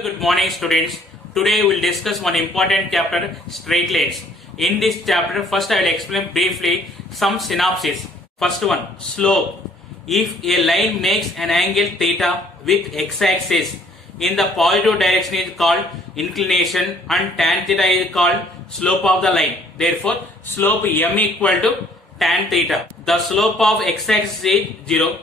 Good morning, students. Today we will discuss one important chapter, straight lines. In this chapter, first I will explain briefly some synopsis. First one, slope. If a line makes an angle theta with x-axis in the positive direction is called inclination and tan theta is called slope of the line. Therefore, slope m equal to tan theta. The slope of x-axis is 0.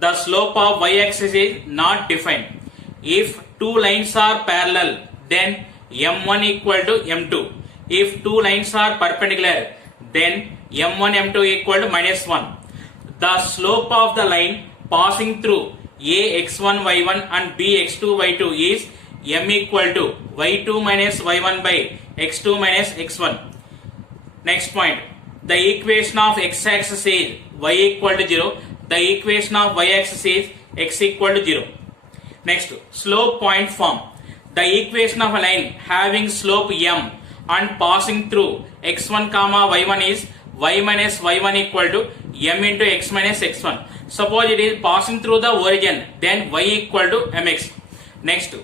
The slope of y-axis is not defined. If two lines are parallel, then m1 equal to m2. If two lines are perpendicular, then m1 m2 equal to minus 1. The slope of the line passing through a x1 y1 and b x2 y2 is m equal to y2 minus y1 by x2 minus x1. Next point, the equation of x-axis is y equal to 0. The equation of y-axis is x equal to 0. Next, slope point form. The equation of a line having slope m and passing through x1 comma y1 is y minus y1 equal to m into x minus x1. Suppose it is passing through the origin, then y equal to mx. Next,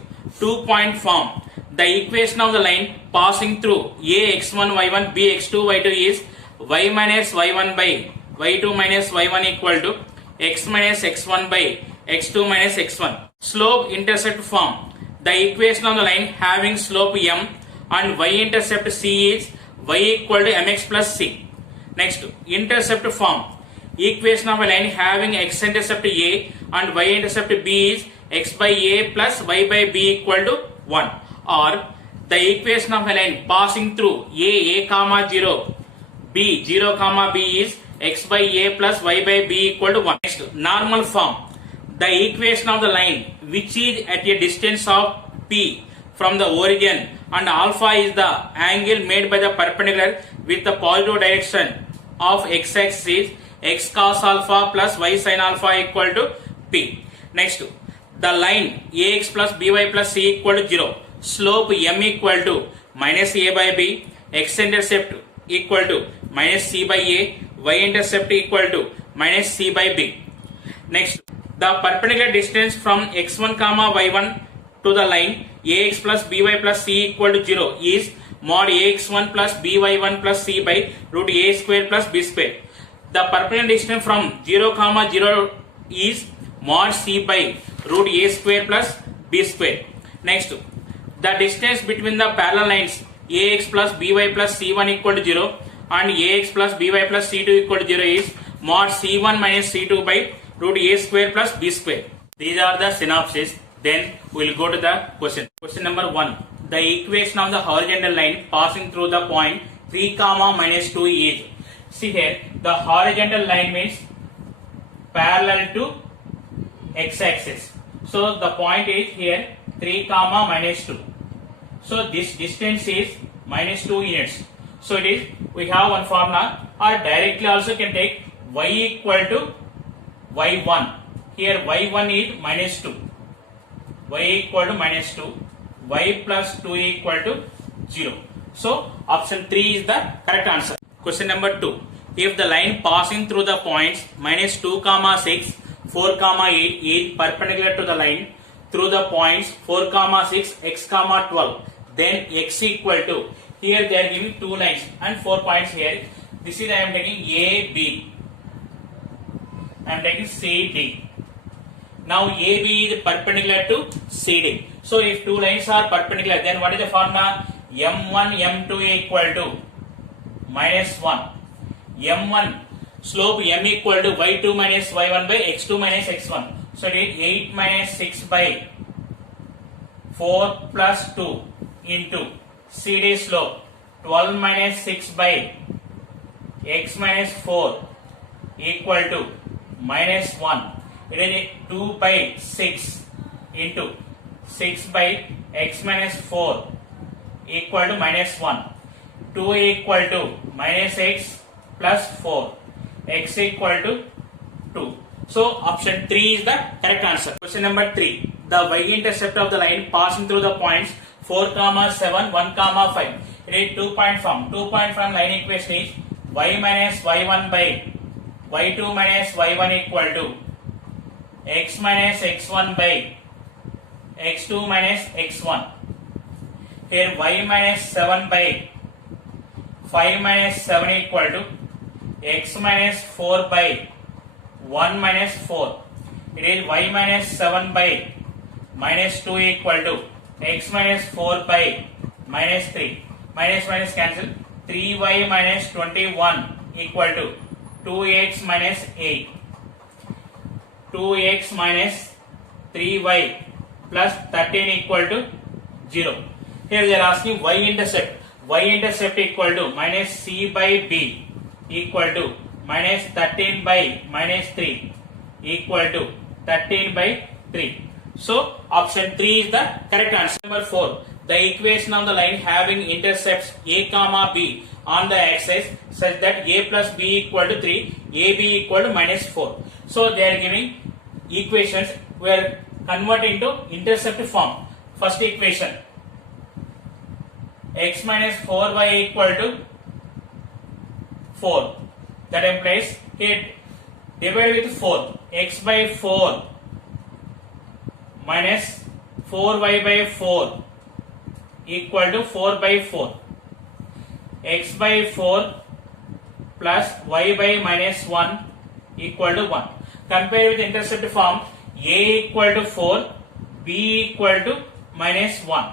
2-point form. The equation of the line passing through a x1 y1 b x2 y2 is y minus y1 by y2 minus y1 equal to x minus x1 by x2 minus x1. Slope intercept form. The equation of the line having slope m and y-intercept c is y equal to mx plus c. Next, intercept form. Equation of a line having x-intercept a and y-intercept b is x by a plus y by b equal to 1. Or the equation of a line passing through a comma 0, b 0 comma b is x by a plus y by b equal to 1. Next, normal form. The equation of the line which is at a distance of p from the origin and alpha is the angle made by the perpendicular with the positive direction of x-axis is x cos alpha plus y sin alpha equal to p. Next, the line ax plus by plus c equal to 0. Slope m equal to minus a by b, x-intercept equal to minus c by a, y-intercept equal to minus c by b. Next, the perpendicular distance from x1 comma y1 to the line ax plus by plus c equal to 0 is mod ax1 plus by1 plus c by root a square plus b square. The perpendicular distance from 0 comma 0 is mod c by root a square plus b square. Next, the distance between the parallel lines ax plus by plus c1 equal to 0 and ax plus by plus c2 equal to 0 is mod c1 minus c2 by root a square plus b square. These are the synopsis. Then we will go to the question. Question number 1. The equation of the horizontal line passing through the point 3 comma minus 2 is. See here, the horizontal line means parallel to x-axis. So the point is here 3 comma minus 2. So this distance is minus 2 units. So it is, we have one formula, or directly also can take y equal to y1. Here y1 is minus 2. Y equal to minus 2. Y plus 2 equal to 0. So option 3 is the correct answer. Question number 2. If the line passing through the points minus 2 comma 6, 4 comma 8 is perpendicular to the line through the points 4 comma 6, x comma 12, then x equal to, here they are giving 2 lines and 4 points here. This is I am taking A, B. I am taking C, D. Now AB is perpendicular to CD. So if 2 lines are perpendicular, then what is the formula? M1, M2 equal to minus 1. M1 slope m equal to y2 minus y1 by x2 minus x1. So it is 8 minus 6 by 4 plus 2 into CD slope 12 minus 6 by x minus 4 equal to minus 1. It is 2 by 6 into 6 by x minus 4 equal to minus 1. 2 equal to minus x plus 4. X equal to 2. So option 3 is the correct answer. Question number 3. The y-intercept of the line passing through the points 4 comma 7, 1 comma 5. It is 2-point form. 2-point form line equation is y minus y1 by y2 minus y1 equal to x minus x1 by x2 minus x1. Here y minus 7 by 5 minus 7 equal to x minus 4 by 1 minus 4. It is y minus 7 by minus 2 equal to x minus 4 by minus 3. Minus minus cancel. 3y minus 21 equal to 2x minus 8. 2x minus 3y plus 13 equal to 0. Here they are asking y-intercept. Y-intercept equal to minus c by b equal to minus 13 by minus 3 equal to 13 by 3. So option 3 is the correct answer. Number 4. The equation of the line having intercepts a comma b on the axis such that a plus b equal to 3, ab equal to minus 4. So they are giving equations. We are converting to intercept form. First equation, x minus 4y equal to 4. That implies here divide with 4. X by 4 minus 4y by 4 equal to 4 by 4. X by 4 plus y by minus 1 equal to 1. Compare with intercept form. A equal to 4, b equal to minus 1.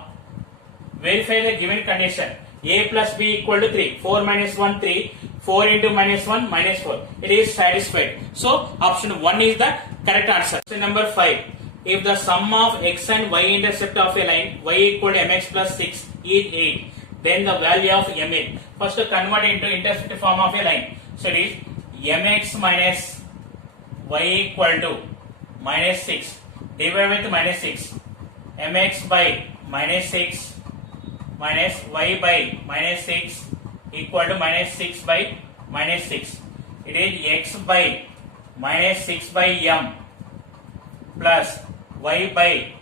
Verify the given condition. A plus b equal to 3. 4 minus 1, 3. 4 into minus 1, minus 4. It is satisfied. So, option 1 is the correct answer. Question number 5. If the sum of x and y intercept of a line y equal to mx plus 6 is 8, then the value of m8. First, to convert into intercept form of a line. So, it is mx minus y equal to minus 6 divided with minus 6. Mx by minus 6 minus y by minus 6 equal to minus 6 by minus 6. It is x by minus 6 by m plus y by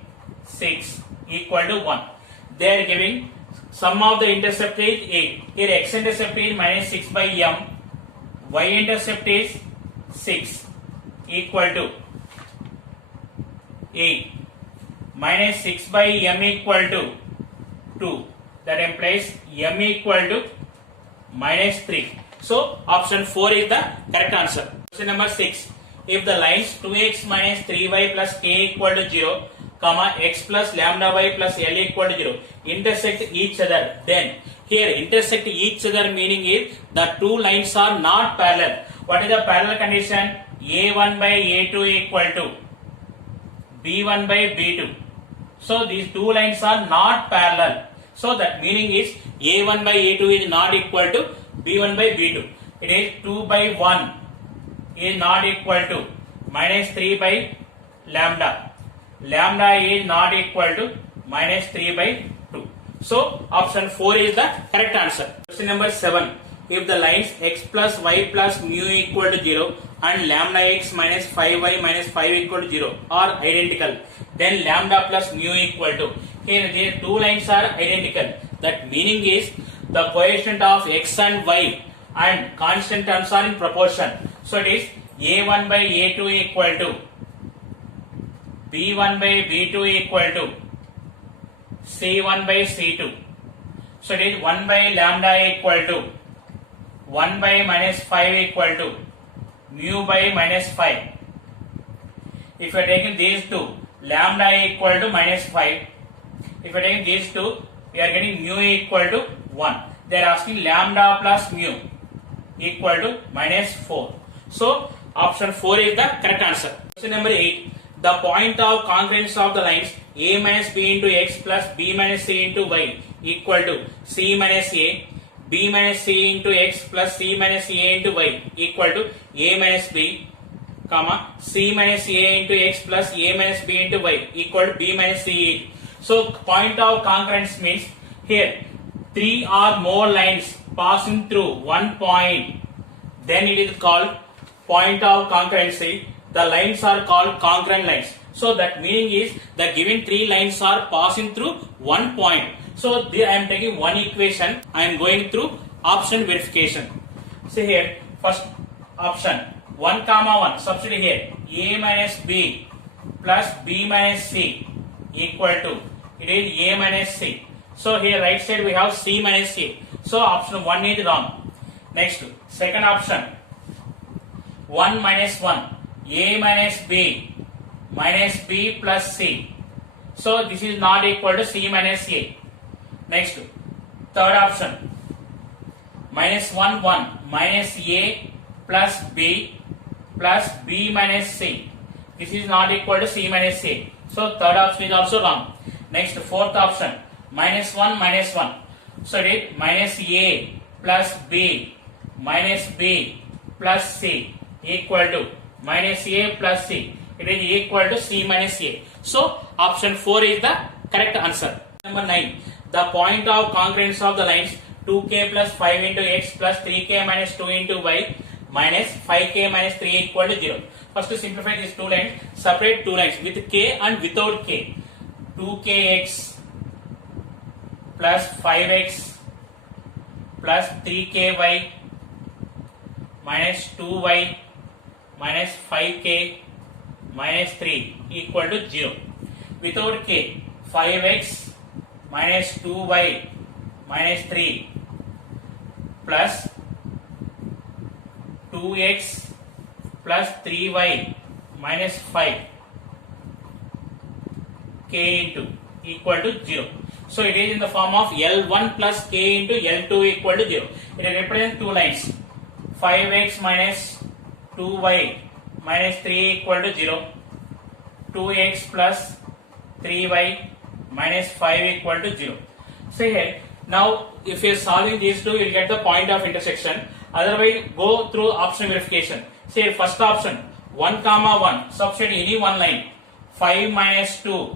6 equal to 1. They are giving sum of the intercept is 8. Here x intercept is minus 6 by m, y intercept is 6 equal to 8. Minus 6 by m equal to 2. That implies m equal to minus 3. So option 4 is the correct answer. Question number 6. If the lines 2x minus 3y plus k equal to 0, comma x plus lambda y plus l equal to 0 intersect each other, then here intersect each other meaning is the two lines are not parallel. What is the parallel condition? A1 by A2 equal to B1 by B2. So these two lines are not parallel. So that meaning is A1 by A2 is not equal to B1 by B2. It is 2 by 1 is not equal to minus 3 by lambda. Lambda is not equal to minus 3 by 2. So option 4 is the correct answer. Question number 7. If the lines x plus y plus mu equal to 0 and lambda x minus 5y minus 5 equal to 0 are identical, then lambda plus mu equal to. Here the two lines are identical. That meaning is the coefficient of x and y and constant terms are in proportion. So it is a1 by a2 equal to b1 by b2 equal to c1 by c2. So it is 1 by lambda equal to 1 by minus 5 equal to mu by minus 5. If you are taking these two, lambda equal to minus 5. If you are taking these two, we are getting mu equal to 1. They are asking lambda plus mu equal to minus 4. So option 4 is the correct answer. Question number 8. The point of congruence of the lines a minus b into x plus b minus c into y equal to c minus a, b minus c into x plus c minus a into y equal to a minus b, comma c minus a into x plus a minus b into y equal to b minus c. So point of congruence means here 3 or more lines passing through one point, then it is called point of congruency. The lines are called congruent lines. So that meaning is the given 3 lines are passing through one point. So I am taking one equation. I am going through option verification. See here, first option 1 comma 1. Substitute here a minus b plus b minus c equal to, it is A minus C. So here right side we have C minus A. So option 1 is wrong. Next, second option, 1 minus 1, A minus B plus C. So this is not equal to C minus A. Next, third option, minus 1 minus A plus B minus C. This is not equal to C minus A. So third option is also wrong. Next, fourth option, minus 1. So it is minus A plus B plus C equal to minus A plus C. It is equal to C minus A. So option 4 is the correct answer. Number 9. The point of congruence of the lines 2k plus 5 into x plus 3k minus 2 into y minus 5k minus 3 equal to 0. First to simplify these two lines, separate two lines with k and without k. 2kx plus 5x plus 3ky minus 2y minus 5k minus 3 equal to 0. Without k, 5x minus 2y minus 3 plus 2x plus 3y minus 5 k into equal to 0. So it is in the form of L1 plus k into L2 equal to 0. It represents two lines, 5x minus 2y minus 3 equal to 0, 2x plus 3y minus 5 equal to 0. So here, now if you are solving these two, you will get the point of intersection. Otherwise, go through option verification. Say first option, 1 comma 1, substitute any one line, 5 minus 2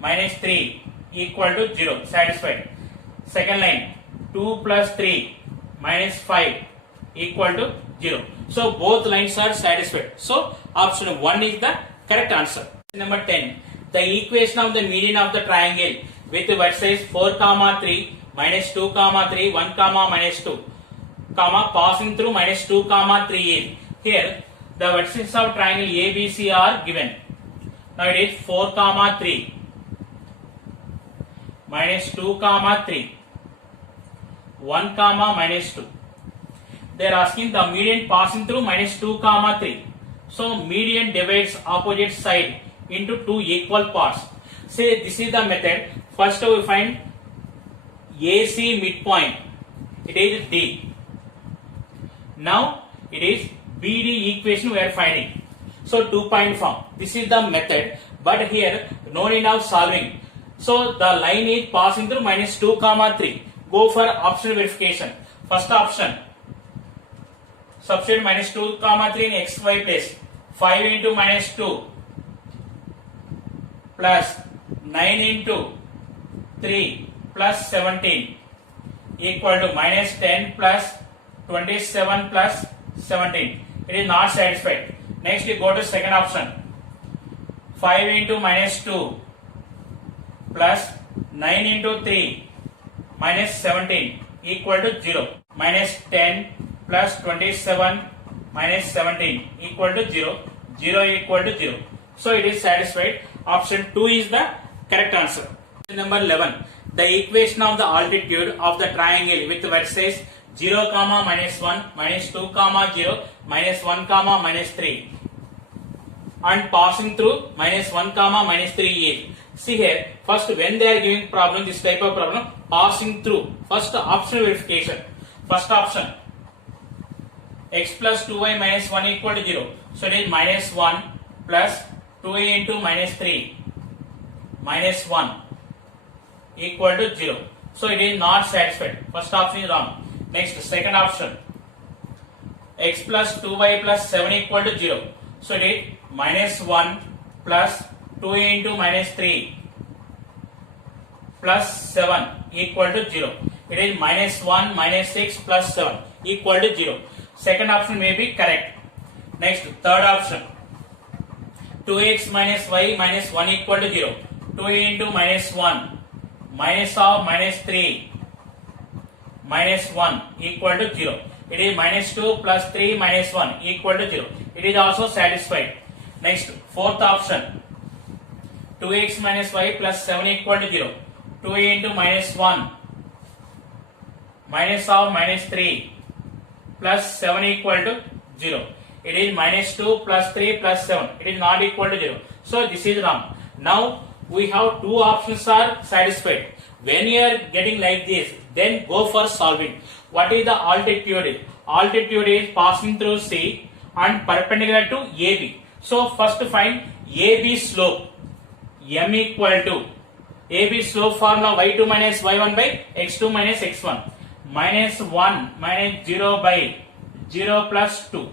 minus 3 equal to 0, satisfied. Second line, 2 plus 3 minus 5 equal to 0. So both lines are satisfied. So option 1 is the correct answer. Number 10. The equation of the median of the triangle with vertices 4 comma 3 minus 2 comma 3 1 comma minus 2 comma passing through minus 2 comma 3 is. Here the vertices of triangle ABC are given. Now it is 4 comma 3 minus 2 comma 3 1 comma minus 2. They are asking the median passing through minus 2 comma 3. So median divides opposite side into two equal parts. Say this is the method. First we find AC midpoint. It is D. Now it is BD equation we are finding. So 2-point form. This is the method. But here no need of solving. So the line is passing through minus 2 comma 3. Go for option verification. First option, substitute minus 2 comma 3 in xy place. 5 into minus 2 plus 9 into 3 plus 17 equal to minus 10 plus 27 plus 17. It is not satisfied. Next we go to second option. 5 into minus 2 plus 9 into 3 minus 17 equal to 0. Minus 10 plus 27 minus 17 equal to 0. 0 equal to 0. So it is satisfied. Option 2 is the correct answer. Number 11. The equation of the altitude of the triangle with vertices 0 comma minus 1 minus 2 comma 0 minus 1 comma minus 3 and passing through minus 1 comma minus 3 is. See here, first when they are giving problem, this type of problem, passing through, first option verification. First option, x plus 2y minus 1 equal to 0. So it is minus 1 plus 2a into minus 3 minus 1 equal to 0. So it is not satisfied. First option is wrong. Next, second option, x plus 2y plus 7 equal to 0. So it is minus 1 plus 2a into minus 3 plus 7 equal to 0. It is minus 1 minus 6 plus 7 equal to 0. Second option may be correct. Next, third option, 2x minus y minus 1 equal to 0. 2a into minus 1 minus of minus 3 minus 1 equal to 0. It is minus 2 plus 3 minus 1 equal to 0. It is also satisfied. Next, fourth option, 2x minus y plus 7 equal to 0. 2 into minus 1 minus of minus 3 plus 7 equal to 0. It is minus 2 plus 3 plus 7. It is not equal to 0. So this is wrong. Now we have two options are satisfied. When you are getting like this, then go for solving. What is the altitude? Altitude is passing through C and perpendicular to AB. So first find AB slope. M equal to AB slope formula y2 minus y1 by x2 minus x1. Minus 1 minus 0 by 0 plus 2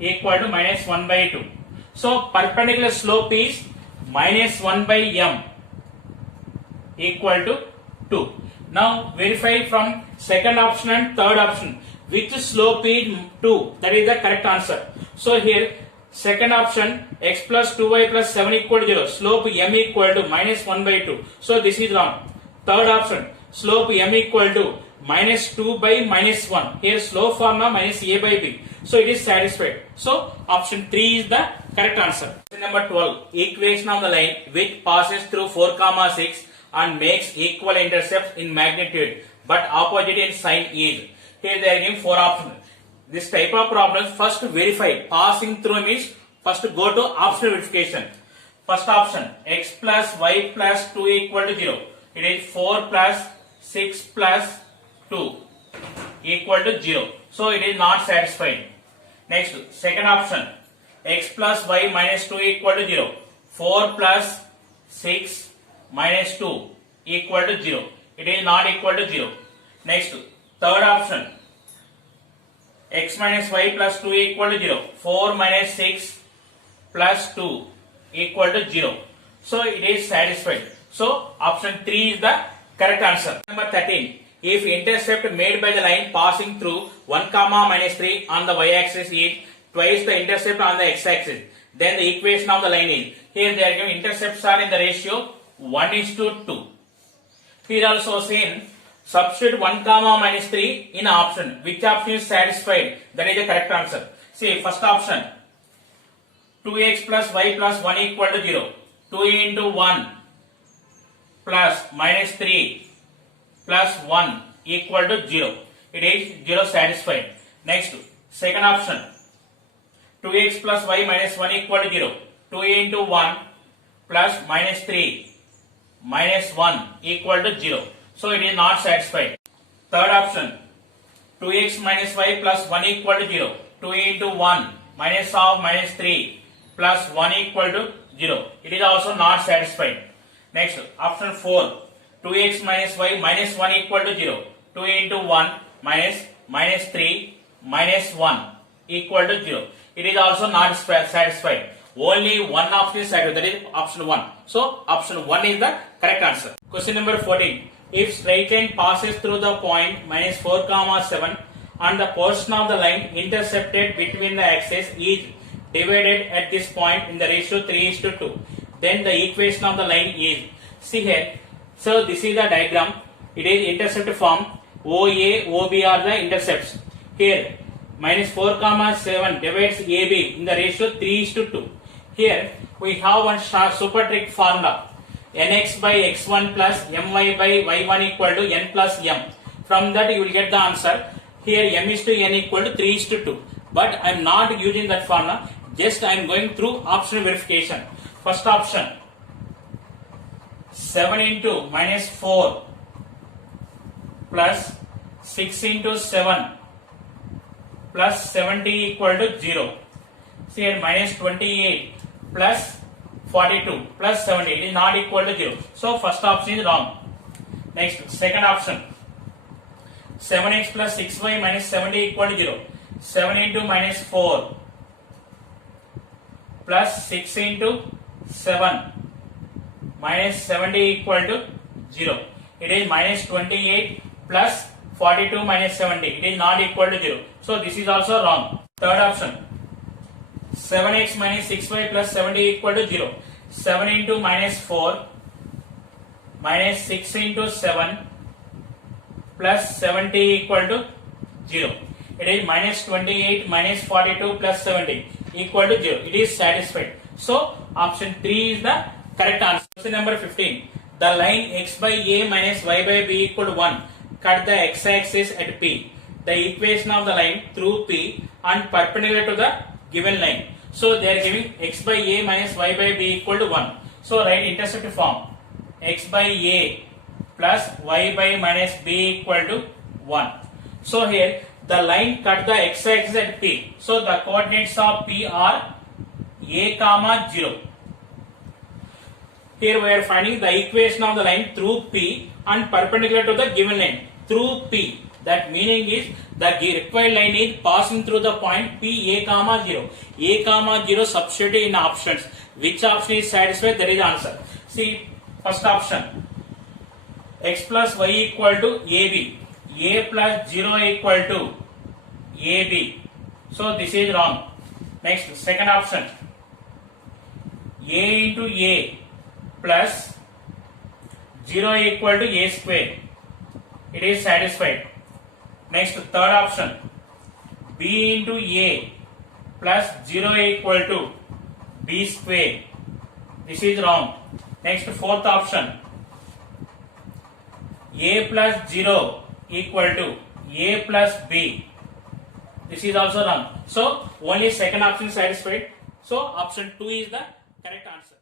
equal to minus 1 by 2. So perpendicular slope is minus 1 by m equal to 2. Now verify from second option and third option which slope is 2. That is the correct answer. So here second option x plus 2y plus 7 equal to 0. Slope m equal to minus 1 by 2. So this is wrong. Third option slope m equal to minus 2 by minus 1. Here slope formula minus a by b. So it is satisfied. So option 3 is the correct answer. Question number 12. Equation of the line which passes through 4, 6 and makes equal intercepts in magnitude but opposite in sign is. Here they are giving 4 options. This type of problems first verify. Passing through means first go to optional verification. First option x plus y plus 2 equal to 0. It is 4 plus 6 plus 2 equal to 0. So it is not satisfied. Next, second option x plus y minus 2 equal to 0. 4 plus 6 minus 2 equal to 0. It is not equal to 0. Next, third option x minus y plus 2 equal to 0. 4 minus 6 plus 2 equal to 0. So it is satisfied. So option 3 is the correct answer. Number 13. If intercept made by the line passing through 1, minus 3 on the y-axis is twice the intercept on the x-axis, then the equation of the line is. Here they are given intercepts are in the ratio 1:2. Here also seen substitute 1, minus 3 in option. Which option is satisfied? That is the correct answer. See first option 2x plus y plus 1 equal to 0. 2 into 1 plus minus 3 plus 1 equal to 0. It is 0 satisfied. Next, second option 2x plus y minus 1 equal to 0. 2 into 1 plus minus 3 minus 1 equal to 0. So it is not satisfied. Third option 2x minus y plus 1 equal to 0. 2 into 1 minus of minus 3 plus 1 equal to 0. It is also not satisfied. Next, option 4 2x minus y minus 1 equal to 0. 2 into 1 minus 3 minus 1 equal to 0. It is also not satisfied. Only one option is satisfied, that is option 1. So option 1 is the correct answer. Question number 14. If straight line passes through the point minus 4, 7 and the portion of the line intercepted between the axes is divided at this point in the ratio 3:2, then the equation of the line is. See here. So this is the diagram. It is intercept form. OA, OB are the intercepts. Here minus 4, 7 divides AB in the ratio 3:2. Here we have one super trick formula. Nx by x1 plus my by y1 equal to n plus m. From that you will get the answer. Here m is to n equal to 3:2. But I am not using that formula. Just I am going through optional verification. First option 7 into minus 4 plus 6 into 7 plus 70 equal to 0. See here minus 28 plus 42 plus 70. It is not equal to 0. So first option is wrong. Next, second option 7x plus 6y minus 70 equal to 0. 7 into minus 4 plus 6 into 7 minus 70 equal to 0. It is minus 28 plus 42 minus 70. It is not equal to 0. So this is also wrong. Third option 7x minus 6y plus 70 equal to 0. 7 into minus 4 minus 6 into 7 plus 70 equal to 0. It is minus 28 minus 42 plus 70 equal to 0. It is satisfied. So option 3 is the Correct answer. Question number 15. The line x by a minus y by b equal to 1 cut the x-axis at P. The equation of the line through P and perpendicular to the given line. So they are giving x by a minus y by b equal to 1. So write intercept form. X by a plus y by minus b equal to 1. So here the line cut the x-axis at P. So the coordinates of P are a comma 0. Here we are finding the equation of the line through P and perpendicular to the given line. Through P. That meaning is the required line is passing through the point P a comma 0. A comma 0 substitute in options. Which option is satisfied? That is the answer. See, first option. X plus y equal to AB. A plus 0 equal to AB. So this is wrong. Next, second option. A into A plus 0 equal to A square. It is satisfied. Next, third option. B into A plus 0 equal to B square. This is wrong. Next, fourth option. A plus 0 equal to A plus B. This is also wrong. So, only second option is satisfied. So, option 2 is the correct answer.